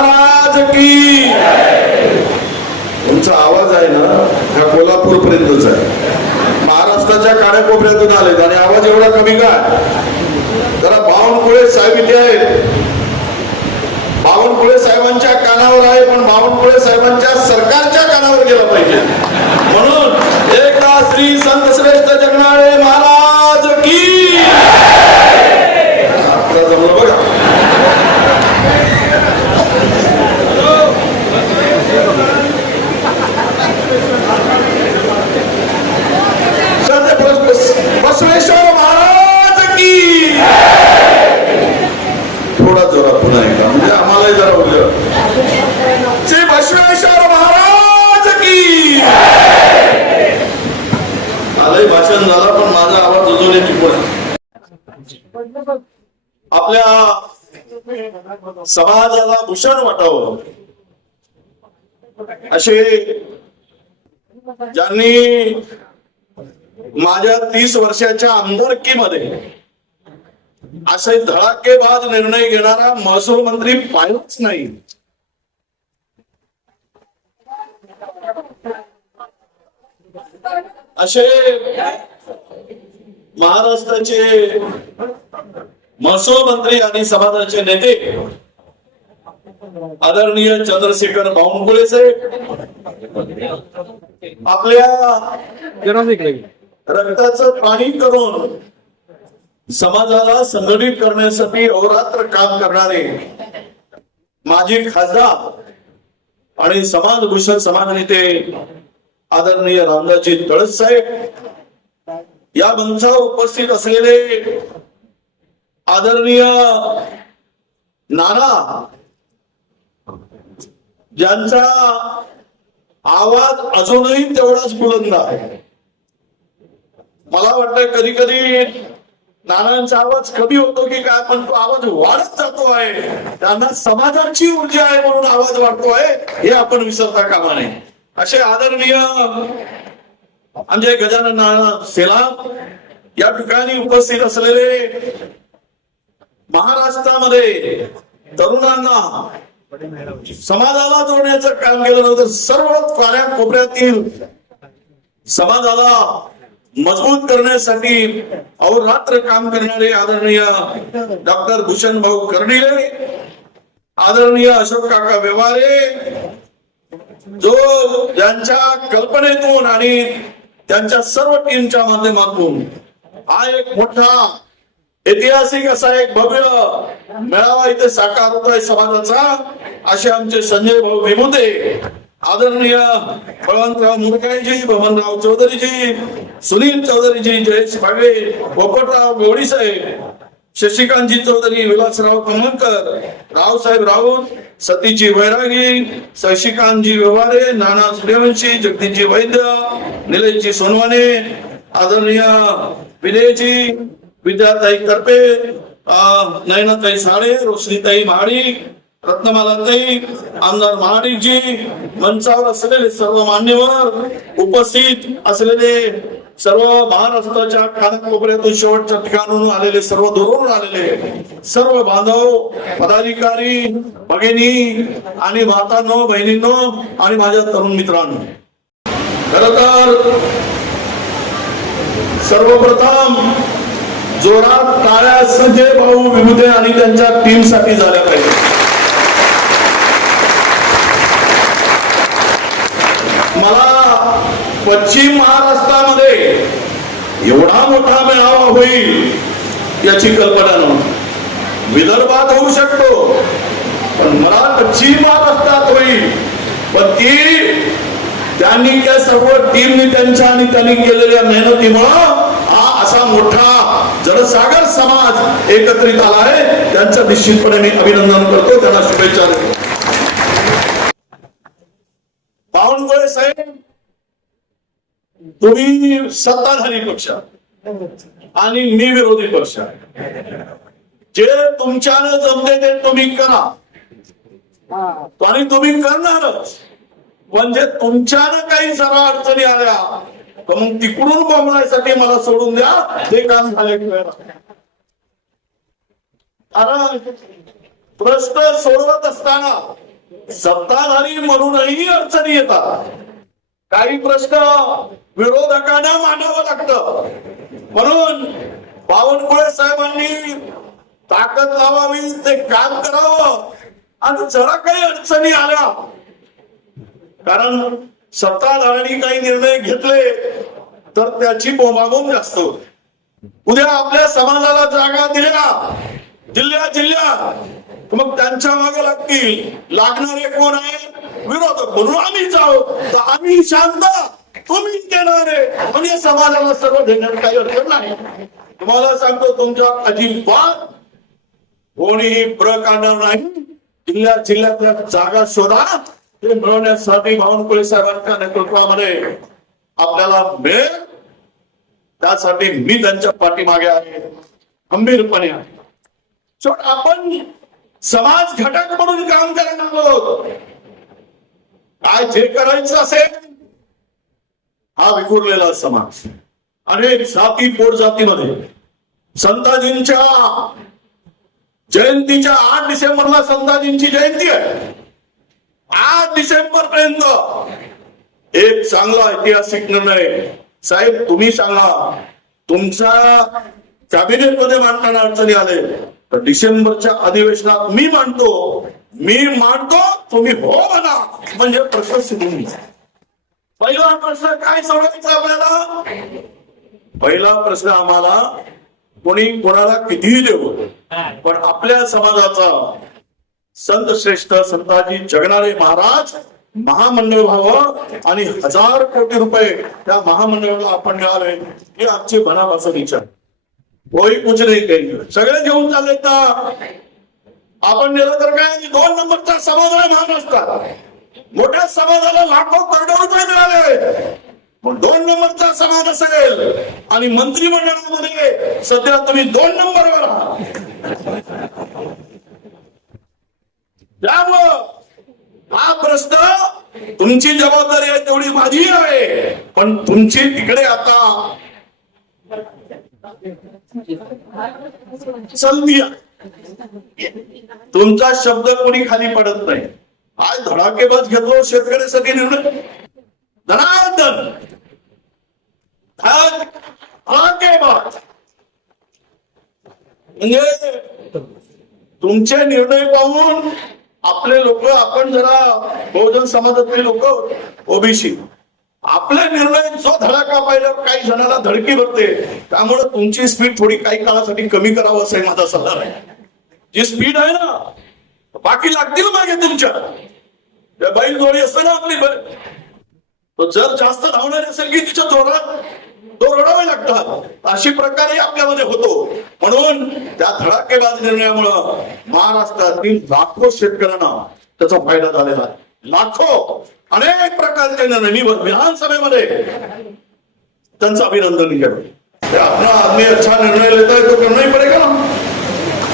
महाराज की. तुमचा आवाज आहे ना हा कोल्हापूर पर्यंतच आहे, महाराष्ट्राच्या कानाकोपऱ्यातून आलेत आणि आवाज एवढा कमी काय? जरा बावनकुळे साहेब इथे आहेत, बावनकुळे साहेबांच्या कानावर आहे, पण बावनकुळे साहेबांच्या सरकारच्या कानावर गेला पाहिजे. म्हणून एकदा श्री संत श्रेष्ठ जगनाळे महाराज की. आपला जमलं बघा. बसवेश्वर महाराज की. थोडा जोरात पुन्हा एकदा, म्हणजे आम्हालाही जरा बोललं. श्री बसवेश्वर महाराज की. आलंय भाषण झालं, पण माझा आवाज अजून येतो पुढे. आपल्या समाजाला भूषण वाटावं असे ज्यांनी माझ्या 30 वर्षाच्या आमदारकीमध्ये असे धडाकेबाज निर्णय घेणारा महसूल मंत्री पाहिलाच नाही. असे महाराष्ट्राचे महसूल मंत्री आणि समाजाचे नेते आदरणीय चंद्रशेखर बावनकुळे साहेब आपल्या रक्ताचं पाणी करून समाजाला संघटित करण्यासाठी अहोरात्र काम करणारे माजी खासदार आणि समाजभूषण समाज नेते आदरणीय रामदासजी तळस साहेब, या मंचावर उपस्थित असलेले आदरणीय नाना, ज्यांचा आवाज अजूनही तेवढाच बुलंद आहे. मला वाटतं कधी कधी नानांचा आवाज कमी होतो की काय, पण तो आवाज वाढत जातो आहे. त्यांना समाजाची ऊर्जा आहे म्हणून आवाज वाढतो आहे, हे आपण विसरता कामा नये. असे आदरणीय आमचे गजानन नाना सेलाम या ठिकाणी उपस्थित असलेले महाराष्ट्रामध्ये तरुणांना समाजाला जोडण्याचं काम केलं नव्हतं. सर्व कार्या कोपऱ्यातील समाजाला मजबूत करण्यासाठी अहोरात्र काम करणारे आदरणीय डॉक्टर भूषण भाऊ कर्डिले, आदरणीय अशोक काका व्यवहारे, जो ज्यांच्या कल्पनेतून आणि त्यांच्या सर्व टीमच्या माध्यमातून हा एक मोठा ऐतिहासिक असा एक भव्य मेळावा इथे साकार होतोय समाजाचा, असे आमचे संजय भाऊ विभूते, आदरणीय बळवंतराव मुरकाईजी, बबनराव चौधरीजी, सुनील चौधरीजी, जयेश भागे, पोपटराव गवडी साहेब, शशिकांतजी चौधरी, विलासराव कमलकर, रावसाहेब राऊत, सतीजी वैरागी, शशिकांतजी व्यवहारे, नाना सूर्यवंशी, जगदीशजी वैद्य, निलेशजी सोनवाने, आदरणीय विजयजी, विद्याताई करपे, नयनाताई साळे, रोशनीताई महाडिक, रत्नमालाताई, आमदार महाडिकजी, मंचावर असलेले सर्व मान्यवर, उपस्थित असलेले सर्व महाराष्ट्राच्या कानाकोपऱ्यातून शेवटच्या ठिकाणून आलेले, सर्व दुरून आलेले सर्व बांधव, पदाधिकारी, भगिनी आणि मातांनो, बहिणींनो आणि माझ्या तरुण मित्रांनो, खरं तर सर्वप्रथम जोरात टाळ्या संजय भाऊ विभूते आणि त्यांच्या टीम साठी झाल्या पाहिजे. मला पश्चिम महाराष्ट्रामध्ये एवढा मोठा मेळावा होईल याची कल्पना नव्हती. विदर्भात होऊ शकतो, पण मला पश्चिम महाराष्ट्रात होईल. पण ती त्यांनी त्या सर्व टीमनी त्यांच्या आणि त्यांनी केलेल्या मेहनतीमुळं हा असा मोठा जनसागर समाज एकत्रित आला आहे. त्यांचं निश्चितपणे मी अभिनंदन करतो, त्यांना शुभेच्छा देतो. बावनकुळे साहेब, तुम्ही सत्ताधारी पक्ष आणि मी विरोधी पक्ष, जे तुमच्यानं जमते ते तुम्ही करा आणि तुम्ही करणारच. म्हणजे तुमच्यानं काही जरा अडचणी आल्या तर मग तिकडून बोंबण्यासाठी मला सोडून द्या, ते काम झाले. प्रश्न सोडवत असताना सत्ताधारी म्हणूनही अडचणी येतात. काही प्रश्न विरोधकांना मांडावं लागतं. म्हणून बावनकुळे साहेबांनी ताकद लावावी, ते काम करावं. आणि जरा काही अडचणी आल्या, कारण सत्ताधाऱ्यांनी काही निर्णय घेतले तर त्याची बोंबाबोंब जास्त होते. उद्या आपल्या समाजाला जागा दिल्या जिल्ह्यात, मग त्यांच्या मागे लागणारे कोण आहे? विरोधक. म्हणून आम्ही जाऊ तर आम्ही शांत, तुम्ही देणारे, म्हणजे समाजाला सर्व देण्यात काही अडचण नाही. तुम्हाला सांगतो, तुमच्या अजिबात कोणीही प्र काढणार नाही. जिल्ह्यातल्या जागा शोधा, ते मिळवण्यासाठी बावनकुळे साहेबांच्या नेतृत्वामध्ये आपल्याला मिळेल. त्यासाठी मी त्यांच्या पाठीमागे आहे, खंबीरपणे आहे. आपण समाज घटक म्हणून काम करणार आहोत. काय जे करायचं असेल, हा विखुरलेला समाज अनेक जाती पोटजातीमध्ये संताजींच्या जयंतीच्या 8 डिसेंबरला संताजींची जयंती आहे. 8 डिसेंबर पर्यंत एक चांगला ऐतिहासिक निर्णय साहेब तुम्ही सांगा. तुमच्या कॅबिनेट मध्ये मांडताना अडचणी आले तर डिसेंबरच्या अधिवेशनात मी मांडतो, तुम्ही हो म्हणा, म्हणजे प्रश्न सुटून. पहिला प्रश्न काय सोडवायचा आपल्याला? पहिला प्रश्न आम्हाला कोणी कोणाला कितीही देऊ, पण आपल्या समाजाचा संत श्रेष्ठ संताजी जगणारे महाराज महामंडळ व्हावं आणि 1000 कोटी रुपये त्या महामंडळाला आपण मिळावे, ही आमची मनापासून इच्छा. कोई कुछ नाही काही, सगळे घेऊन चालले ना. आपण नेलं तर काय, 2 नंबरचा समाज आहे महाराष्ट्रात. मोठ्या समाजाला लाखो करोडो रुपये मिळाले, पण 2 नंबरचा समाज असेल आणि मंत्रिमंडळामध्ये सध्या तुम्ही 2 नंबरवर आहात. त्यामुळं हा प्रश्न तुमची जबाबदारी आहे तेवढी माझी आहे, पण तुमची तिकडे आता संधी आहे. तुमचा शब्द कोणी खाली पडत नाही. आज धडाकेबाज घेतलो शेतकऱ्यासाठी निर्णय, धडाधड धडाकेबाज. म्हणजे तुमचे निर्णय पाहून आपले लोक, आपण जरा बहुजन समाजातले लोक ओबीसी, आपले निर्णय जो धडाका पाहिजे काही जणांना धडकी बघते. त्यामुळे तुमची स्पीड थोडी काही काळासाठी कमी करावं असं माझा सल्ला आहे. जी स्पीड आहे ना, बाकी लागतील मागे तुमच्या बैल जोडी असतं ना आपली, तो जर जास्त धावणारी असेल की तिच्या जोरात तो रडावे लागतात. अशी प्रकारही आपल्यामध्ये होतो. म्हणून त्या धडाकेबाज निर्णयामुळं महाराष्ट्रातील लाखो शेतकऱ्यांना त्याचा फायदा झालेला आहे. लाखो अनेक प्रकारचे निर्णय. मी विधानसभेमध्ये त्यांचं अभिनंदन केलं. अपना आदमी अच्छा निर्णय लेता है तो करना ही पडेगा ना.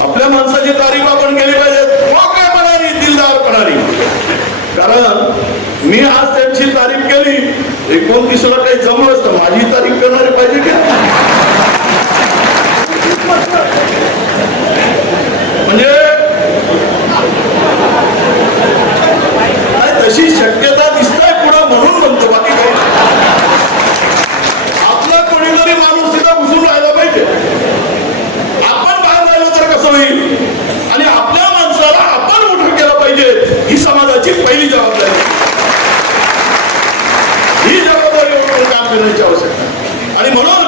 आपल्या माणसाची तारीफ आपण केली पाहिजे, मोकळेपणाने, दिलदारपणाने. कारण मी आज त्यांची तारीफ केली, 29ला काही जमलं असतं, माझी तारीफ करणारे पाहिजे की. म्हणजे तशी शक्यता दिसतंय पुढं, म्हणून म्हणतो, बाकी काही. आपला कोणीतरी माणूस तिथं घुसून राहायला पाहिजे. आपण बाहेर राहिलो तर कसं होईल? आणि आपल्या माणसाला आपण मोठं केलं पाहिजे, ही समाजाची पहिली जबाबदारी. ही जबाबदारी ओळखून काम करण्याची आवश्यकता आहे. आणि म्हणून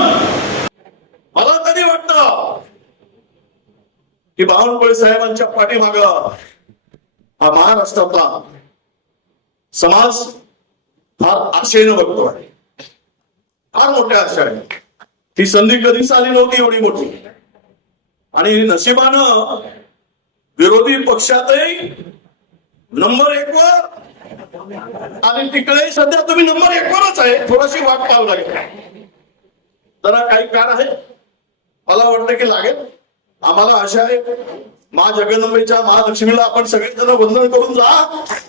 मला तरी वाटतं की बावनकुळे साहेबांच्या पाठीमागं हा महाराष्ट्रातला समाज फार आशेनं बघतो आहे. फार मोठ्या आशा आहे. ती संधी कधीच आली नव्हती एवढी मोठी. आणि नशिबानं विरोधी पक्षातही नंबर 1 वर, आणि तिकडे सध्या तुम्ही नंबर 1 वरच आहे. थोडीशी वाट पाहावी लागेल, जरा काही काळ आहे. मला वाटतं की लागेल. आम्हाला आशा आहे मा जगदंबेच्या महालक्ष्मीला आपण सगळेजण वंदन करून जा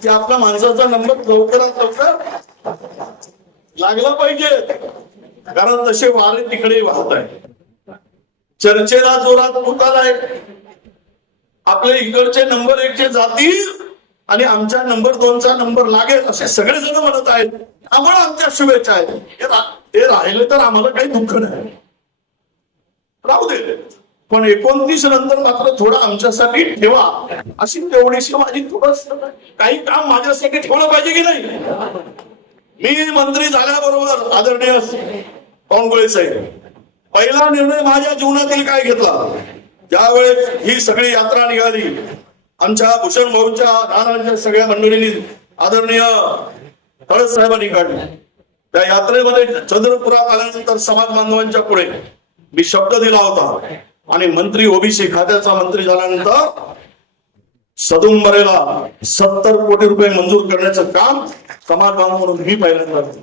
की आपल्या माणसाचा नंबर लवकरात लवकर लागला पाहिजे. कारण तसे वारे तिकडे वाहत आहे. चर्चेला जोरात उतार आहे. आपले इकडचे नंबर 1 चे जातील आणि आमच्या नंबर 2 चा नंबर लागेल असे सगळेजण म्हणत आहेत. त्यामुळे आमच्या शुभेच्छा आहेत. ते राहिले तर आम्हाला काही दुःख नाही, राहू दे. पण 29 नंतर मात्र थोडं आमच्यासाठी ठेवा, अशी तेवढीशी माझी थोडस काही काम माझ्यासाठी ठेवलं पाहिजे की नाही. मी मंत्री झाल्याबरोबर आदरणीय बावनकुळे साहेब पहिला निर्णय माझ्या जीवनातील काय घेतला, ज्यावेळेस ही सगळी यात्रा निघाली आमच्या भूषण भाऊंच्या नानांच्या सगळ्या मंडळींनी आदरणीय तळस साहेबांनी काढली. त्या यात्रेमध्ये चंद्रपुरात आल्यानंतर समाज बांधवांच्या पुढे मी शब्द दिला होता आणि मंत्री ओबीसी खात्याचा मंत्री झाल्यानंतर सदुंबरेला 70 कोटी रुपये मंजूर करण्याचं काम समाज बांधव म्हणून मी पहिल्यांदा करतो.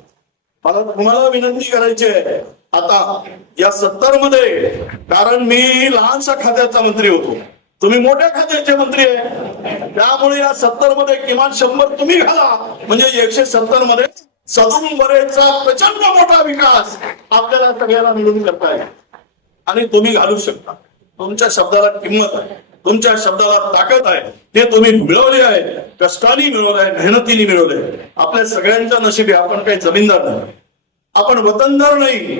मला तुम्हाला विनंती करायची आहे आता या 70 मध्ये, कारण मी लहानसा खात्याचा मंत्री होतो, तुम्ही मोठ्या खात्याचे मंत्री आहे, त्यामुळे या 70 मध्ये किमान 100 तुम्ही घाला, म्हणजे 170 मध्ये सदुंबरेचा प्रचंड मोठा विकास आपल्याला सगळ्याला मिळून करता येईल. आणि तुम्ही घालू शकता. तुमच्या शब्दाला किंमत आहे, तुमच्या शब्दाला ताकद आहे. ते तुम्ही मिळवले आहे, कष्टाने मिळवले आहे, मेहनतीने मिळवले. आपल्या सगळ्यांच्या नशिबी आपण काही जमीनदार नाही, आपण वतनदार नाही,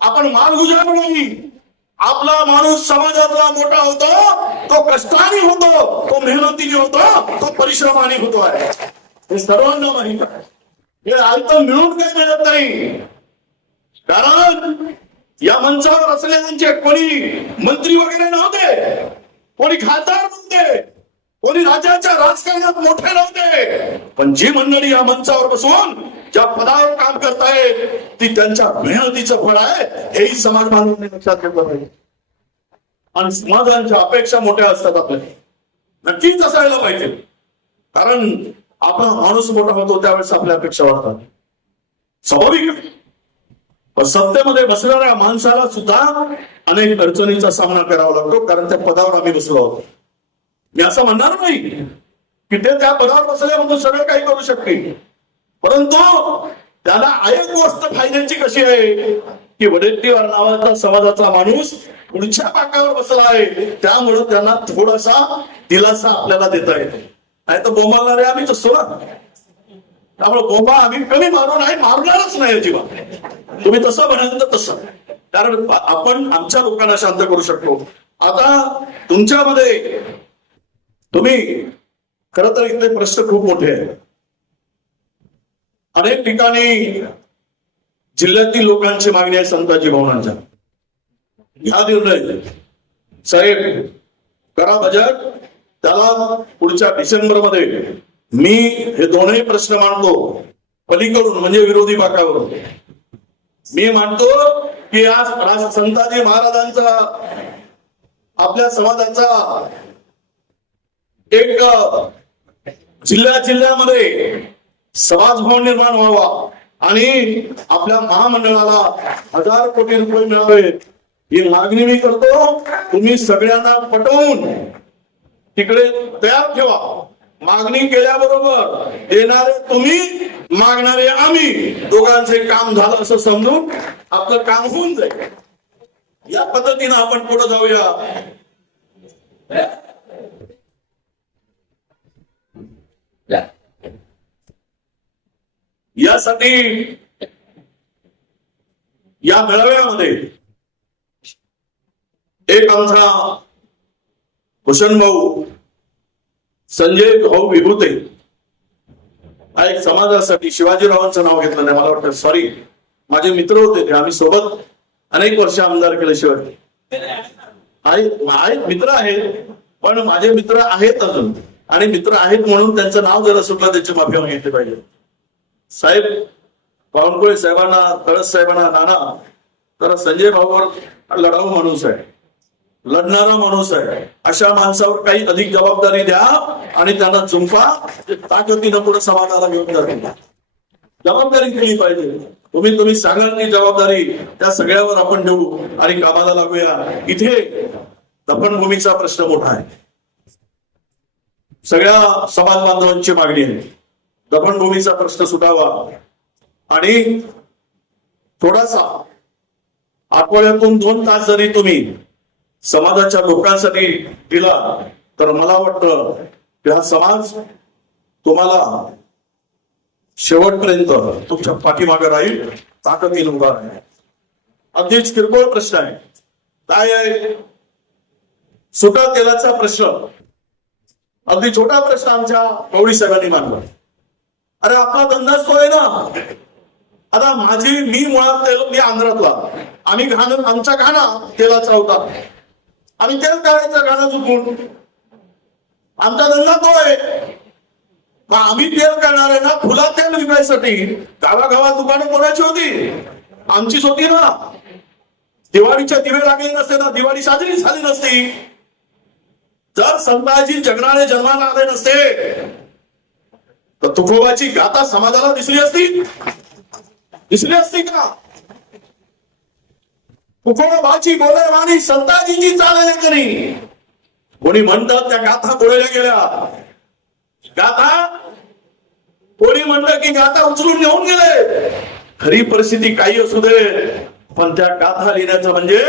आपण मालगुजार नाही. आपला माणूस समाजातला मोठा होतो, तो कष्टाने होतो, तो मेहनतीने होतो, तो परिश्रमाने होतो आहे. हे सर्वांना माहित आहे. हे आयतं मिळून काही मिळत नाही. कारण या मंचावर असलेल्यांचे कोणी मंत्री वगैरे नव्हते, कोणी खासदार नव्हते, कोणी राज्याच्या राजकारणात मोठे नव्हते. पण जी मंडळी या मंचावर बसून ज्या पदावर काम करतायत ती त्यांच्या मेहनतीचं फळ आहे, हेही समाज बांधवांनी लक्षात घेतलं पाहिजे. आणि समाजांच्या अपेक्षा मोठ्या असतात आपल्या, नक्कीच असायला पाहिजे. कारण आपला माणूस मोठा होतो त्यावेळेस आपल्या अपेक्षा वाढतात, स्वाभाविक. पण सत्तेमध्ये बसणाऱ्या माणसाला सुद्धा अनेक अडचणींचा सामना करावा लागतो, कारण त्या पदावर आम्ही बसलो आहोत. मी असं म्हणणार नाही की ते त्या पदावर बसले म्हणून सगळं काही करू शकते, परंतु त्याला एक गोष्ट फायद्याची कशी आहे की वडेट्टीवार नावाचा समाजाचा माणूस पुढच्या पाकावर बसला आहे, त्यामुळे त्यांना थोडासा दिलासा आपल्याला देता येतो. नाही तर बोंबाळणारे आम्हीच असतो ना, त्यामुळे बोंबा आम्ही कमी मारू नाही, मारणारच नाही अजिबात. तुम्ही तसं म्हणाल तर तसं, कारण आपण आमच्या लोकांना शांत करू शकतो. आता तुमच्यामध्ये तुम्ही खरं तर इथले प्रश्न खूप मोठे आहेत. अनेक ठिकाणी जिल्ह्यातील लोकांची मागणी आहे संताजी भवनांच्या. घ्या निर्णय साहेब, करा बजेट, त्याला पुढच्या डिसेंबर मध्ये मी हे दोनही प्रश्न मांडतो. पलीकडून म्हणजे विरोधी बाकावरून मी मानतो की आज संताजी महाराजांचा आपल्या समाजाचा एक जिल्ह्यामध्ये समाजभवन निर्माण व्हावा आणि आपल्या महामंडळाला 1000 कोटी रुपये मिळावे, ही मागणी मी करतो. तुम्ही सगळ्यांना पटवून तिकडे तयार ठेवा. मागणी केल्याबरोबर देणारे तुम्ही, मागणारे आम्ही, दोघांचे काम झालं असं समजून आपलं काम होऊन जाईल. या पद्धतीनं आपण पुढे जाऊया. यासाठी या मेळाव्यामध्ये एक आमचा भूषण भाऊ संजय भाऊ विभूते हा एक समाजासाठी, शिवाजीरावांचं नाव घेतलं नाही, मला वाटतं सॉरी, माझे मित्र होते ते, आम्ही सोबत अनेक वर्ष आमदार केले. शिवाजी मित्र आहेत, पण माझे मित्र आहेत अजून, आणि मित्र आहेत म्हणून त्यांचं नाव जरा सुटलं त्याची माफी आम्ही घेतली पाहिजे. साहेब बावनकुळे साहेबांना, तळस साहेबांना, नाना, तर संजय भाऊवर लढाऊ माणूस आहे, लढणारा माणूस आहे. अशा माणसावर काही अधिक जबाबदारी द्या आणि त्यांना चुंपा, ताकदीनं पुढे समाजाला घेऊन जाते. जबाबदारी केली पाहिजे. तुम्ही सांगाल ती जबाबदारी त्या सगळ्यावर आपण देऊ आणि कामाला लागूया. इथे दफनभूमीचा प्रश्न मोठा आहे, सगळ्या समाज बांधवांची मागणी आहे. दफनभूमीचा प्रश्न सुटावा आणि थोडासा आठवड्यातून 2 तास जरी तुम्ही समाजाच्या लोकांसाठी दिला तर मला वाटतं की हा समाज तुम्हाला शेवटपर्यंत तुमच्या पाठीमागे राहील, ताकदीने उभा राहील. अगदीच किरकोळ प्रश्न आहे. काय आहे? सुटा तेलाचा प्रश्न, अगदी छोटा प्रश्न आमच्या पवडी साहेबांनी मांडला. अरे आपला धंदाच तो आहे ना. आता मी मुळात मी आंध्रातला, आमचा घाणा तेलाचा होता. आम्ही तेल काढायचा घाणा चुकून, आमचा धंदा तो आहे. मग आम्ही तेल काढणार आहे ना, फुला तेल विकायसाठी गावागावात दुकानं कोणाची होती? आमचीच होती ना. दिवाळीच्या दिवे लागले नसते ना, दिवाळी साजरी झाली नसती. जर संताजी जगणारे जन्माला आले नसते तर तुकोबाची गाथा समाजाला दिसली असती का? तुकोबाची बोलेवाणी संताजीची चालले तरी कोणी म्हणतात त्या गाथा बोलल्या गेल्या. गाथा कोणी म्हणलं की गाथा उचलून घेऊन गेले. खरी परिस्थिती काही असू दे, पण त्या गाथा लिहिण्याचं म्हणजे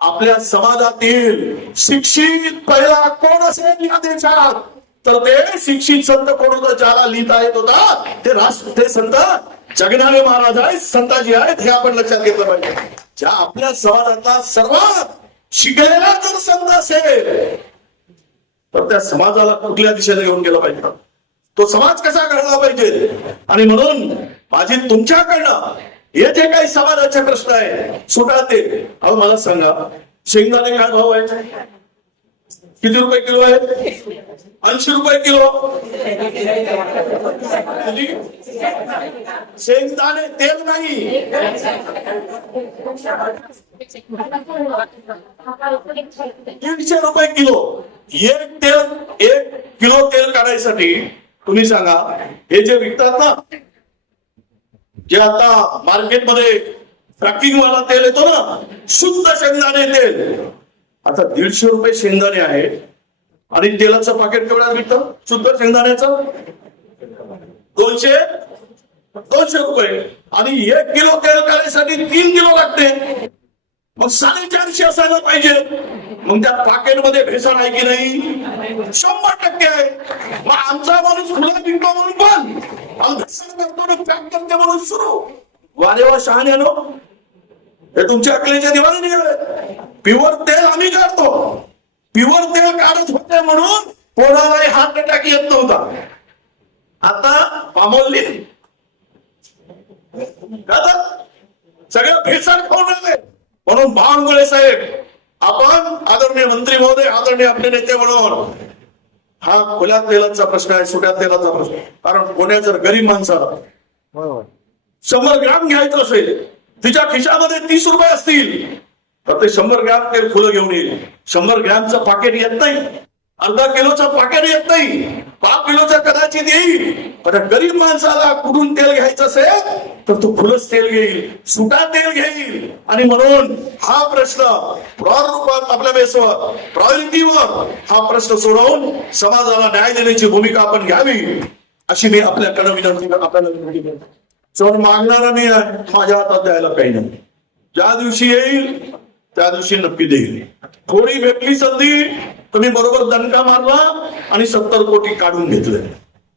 आपल्या समाजातील शिक्षित पहिला कोण असेल या देशात, तर ते शिक्षित संत कोण होतं, ज्याला लिहिता येत होता ते संत जगणारे महाराज आहेत, संताजी आहेत. हे आपण लक्षात घेतलं पाहिजे. ज्या आपल्या समाजातला सर्वात शिकलेला जर संत असेल तर त्या समाजाला कुठल्या दिशेने घेऊन गेला पाहिजे, तो समाज कसा घडला पाहिजे. आणि म्हणून माझी तुमच्याकडनं हे जे काही समाजाचे प्रश्न आहे सुटाते. अहो मला सांगा, शेंगदाणे काय भाव आहे? किती रुपये किलो आहे? 80 रुपये किलो. शेंगदाणे तेल नाही. 150 रुपये किलो. एक किलो तेल काढायसाठी तुम्ही सांगा, हे जे विकतात ना, जे आता मार्केटमध्ये ट्रॅकिंग वाला तेल येतो ना, शुद्ध शेंगदाणे तेल, आता 150 रुपये शेंगदाणे आहे आणि तेलाचं पाकिट केवढ्यात विकतं शुद्ध शेंगदाण्याचं? 200 रुपये. आणि 1 किलो तेल काढण्यासाठी 3 किलो लागते. मग 450 असायला पाहिजे. मग त्या पाकिटमध्ये भेसळ आहे की नाही? 100% आहे. मग आमचा माणूस खुला विकतो म्हणून पण भेसळ करतो, पॅक करते म्हणून सुरू. वारेवा शहाणे नो, हे तुमच्या अकलेच्या दिवाणी निघाले. प्युअर तेल आम्ही काढतो. प्युअर तेल काढत होते म्हणून कोणालाही हार्ट अटॅक येत नव्हता. आता पामोली सगळं भेसळ खाऊन राहिले. म्हणून बावनकुळे साहेब, आपण आदरणीय मंत्री महोदय, आदरणीय आपले नेते म्हणून हा खुल्या तेलाचा प्रश्न आहे, सुट्या तेलाचा प्रश्न. कारण कोण्या जर गरीब माणसाला 100 ग्राम घ्यायचं असेल, तिच्या खिशामध्ये 30 रुपये असतील, तर ते 100 ग्राम तेल खुलं घेऊन येईल. 100 ग्रामचं पाकिट येत नाही, अर्धा किलोचं पाकिट येत नाही, 5 किलोचं कदाचित येईल. पण गरीब माणसाला कुठून तेल घ्यायचं असेल तर तो खुलच तेल घेईल, सुटा तेल घेईल. आणि म्हणून हा प्रश्न रूपात आपल्या बेसवर, प्रायोरिटीवर हा प्रश्न सोडवून समाजाला न्याय देण्याची भूमिका आपण घ्यावी, अशी मी आपल्याकडे विनंती आपल्याला चोर मागणारा मी माझ्या हातात द्यायला काही नाही. ज्या दिवशी येईल त्या दिवशी नक्की देईल. थोडी भेटली संधी, तुम्ही बरोबर दणका मारला आणि 70 कोटी काढून घेतले.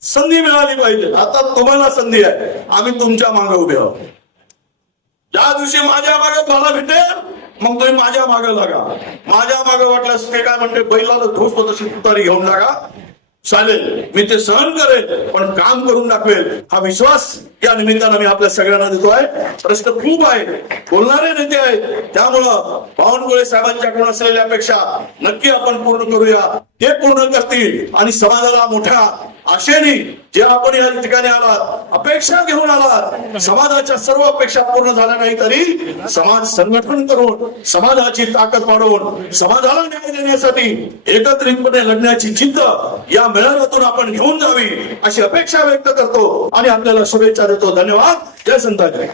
संधी मिळाली पाहिजे. आता तुम्हाला संधी आहे, आम्ही तुमच्या मागे उभे आहोत. ज्या दिवशी माझ्या मागे मला भेटेल मग तुम्ही माझ्या मागे लागा. माझ्या मागे वाटल्यास ते काय म्हणते, बैलाला ठोसतो तशी तुतारी घेऊन लागा. चालेल, मी ते सहन करेल, पण काम करून दाखवेल, हा विश्वास या निमित्तानं मी आपल्या सगळ्यांना देतोय. प्रश्न खूप आहे, बोलणारे नेते आहेत, त्यामुळं बावनकुळे साहेबांच्याकडून असलेल्या अपेक्षा नक्की आपण पूर्ण करूया. ते पूर्ण करतील आणि समाजाला मोठ्या आशेने जे आपण या ठिकाणी आलात, अपेक्षा घेऊन आलात, समाजाच्या सर्व अपेक्षा पूर्ण झाल्या नाही तरी समाज संघटन करून, समाजाची ताकद वाढवून, समाजाला न्याय देण्यासाठी एकत्रितपणे लढण्याची जिद्द या मेळाव्यातून आपण घेऊन जावी, अशी अपेक्षा व्यक्त करतो आणि आपल्याला शुभेच्छा देतो. धन्यवाद. जय संताजी.